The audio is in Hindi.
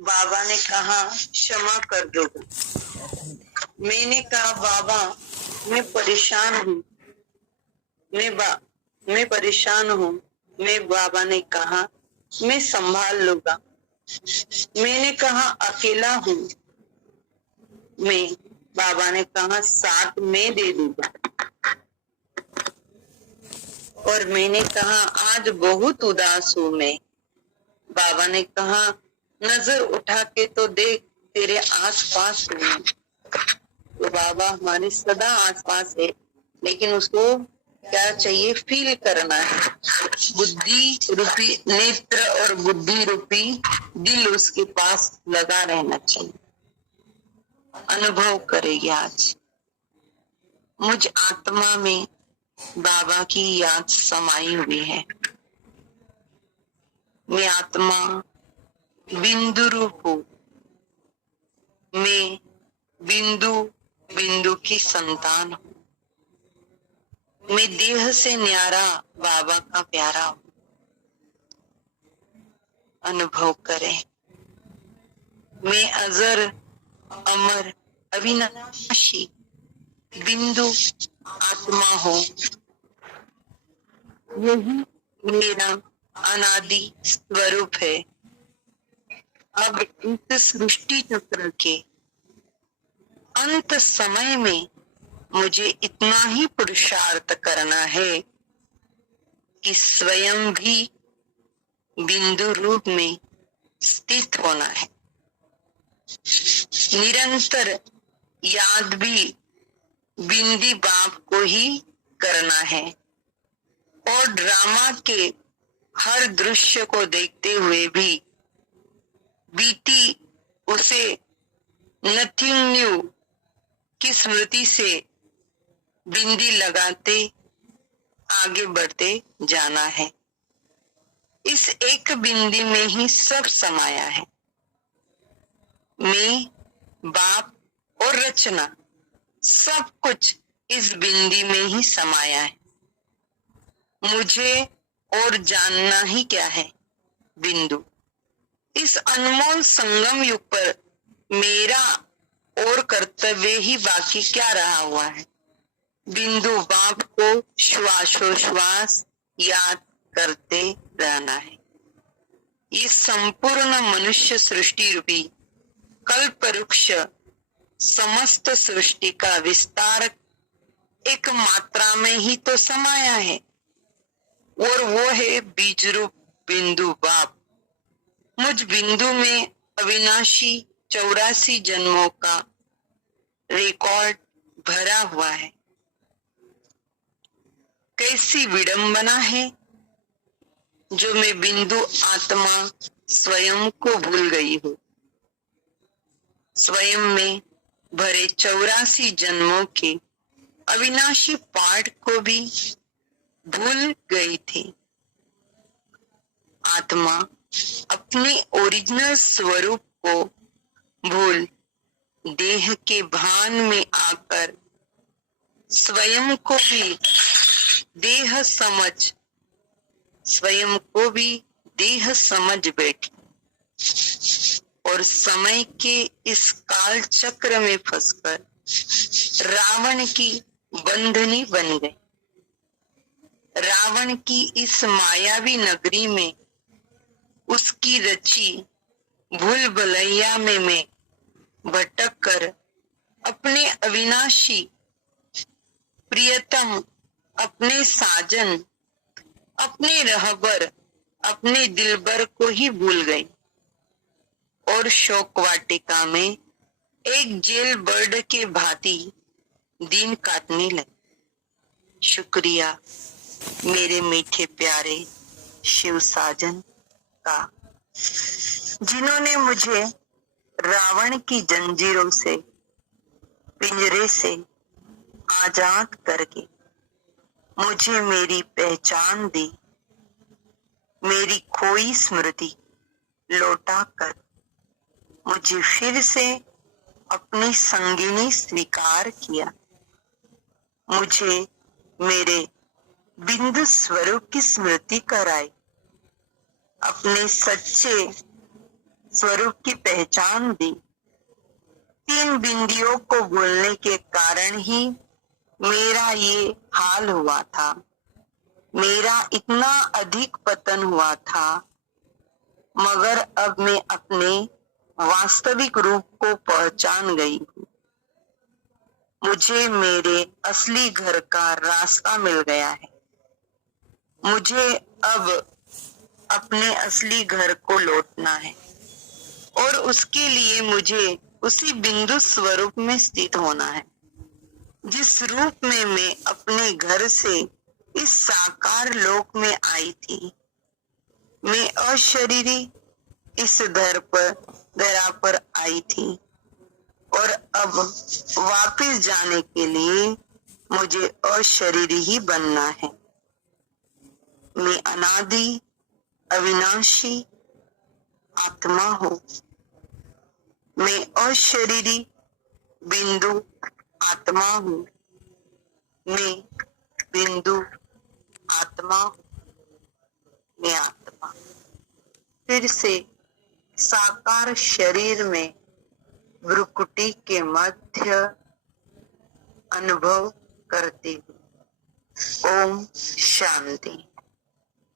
बाबा ने कहा क्षमा कर दो। मैंने कहा बाबा मैं परेशान हूँ, मैं परेशान हूँ। मैं बाबा ने कहा मैं संभाल लूंगा। मैंने कहा अकेला हूँ मैं। बाबा ने कहा साथ में दे दूंगा। और मैंने कहा आज बहुत उदास हूँ मैं। बाबा ने कहा नजर उठा के तो देख, तेरे आसपास हूँ मैं। तो बाबा हमारे सदा आसपास है, लेकिन उसको क्या चाहिए? फील करना है। बुद्धि रूपी नेत्र और बुद्धि रूपी दिल उसके पास लगा रहना चाहिए। अनुभव करेगी आज मुझ आत्मा में बाबा की याद समाई हुई है। मैं आत्मा बिंदु रूप हूँ। मैं बिंदु बिंदु की संतान हूँ। मैं देह से न्यारा बाबा का प्यारा हूँ। अनुभव करें मैं अजर अमर अविनाशी बिंदु आत्मा हूँ। यही मेरा अनादि स्वरूप है। अब इस सृष्टि चक्र के अंत समय में मुझे इतना ही पुरुषार्थ करना है कि स्वयं भी बिंदु रूप में स्थित होना है। निरंतर याद भी बिंदी बाप को ही करना है। और ड्रामा के हर दृश्य को देखते हुए भी बीती उसे नथिंग न्यू की स्मृति से बिंदी लगाते आगे बढ़ते जाना है। इस एक बिंदी में ही सब समाया है। मैं, बाप और रचना सब कुछ इस बिंदी में ही समाया है। मुझे और जानना ही क्या है? बिंदु। इस अनमोल संगम युग पर मेरा और कर्तव्य ही बाकी क्या रहा हुआ है? बिंदु बाप को श्वासोश्वास याद करते रहना है। ये संपूर्ण मनुष्य सृष्टि रूपी कल्प वृक्ष समस्त सृष्टि का विस्तार एक मात्रा में ही तो समाया है, और वो है बीज रूप बिंदु बाप। मुझ बिंदु में अविनाशी 84 जन्मों का रिकॉर्ड भरा हुआ है। कैसी विडंबना है जो मैं बिंदु आत्मा स्वयं को भूल गई हूँ। स्वयं में भरे 84 जन्मों के अविनाशी पाठ को भी भूल गई थी। आत्मा अपने ओरिजिनल स्वरूप को भूल देह के भान में आकर स्वयं को भी देह समझ बैठी और समय के इस काल चक्र में फंसकर रावण की बंधनी बन गई। रावण की इस मायावी नगरी में उसकी रची भूल भुलैया में मैं भटक कर अपने अविनाशी प्रियतम, अपने साजन, अपने रहबर, अपने दिलबर को ही भूल गई और शोक वाटिका में एक जेल बर्ड के भांति दिन काटने लगी। शुक्रिया मेरे मीठे प्यारे शिव साजन का, जिन्होंने मुझे रावण की जंजीरों से, पिंजरे से आजाद करके मुझे मेरी पहचान दी, मेरी खोई स्मृति लौटा कर मुझे फिर से अपनी संगिनी स्वीकार किया। मुझे मेरे बिंदु स्वरूप की स्मृति कराई। अपने सच्चे स्वरूप की पहचान दी। 3 बिंदियों को भूलने के कारण ही मेरा ये हाल हुआ था। मेरा इतना अधिक पतन हुआ था, मगर अब मैं अपने वास्तविक रूप को पहचान गई हूँ। मुझे मेरे असली घर का रास्ता मिल गया है। मुझे अब अपने असली घर को लौटना है और उसके लिए मुझे उसी बिंदु स्वरूप में स्थित होना है, जिस रूप में मैं अपने घर से इस साकार लोक में आई थी। मैं अशरीरी इस धरा पर आई थी और अब वापस जाने के लिए मुझे अशरीरी ही बनना है। मैं अनादि अविनाशी आत्मा हूँ। मैं अशरीरी बिंदु आत्मा हूँ। मैं बिंदु आत्मा हूँ। मैं आत्मा फिर से साकार शरीर में भ्रुकुटी के मध्य अनुभव करती हूँ। ओम शांति।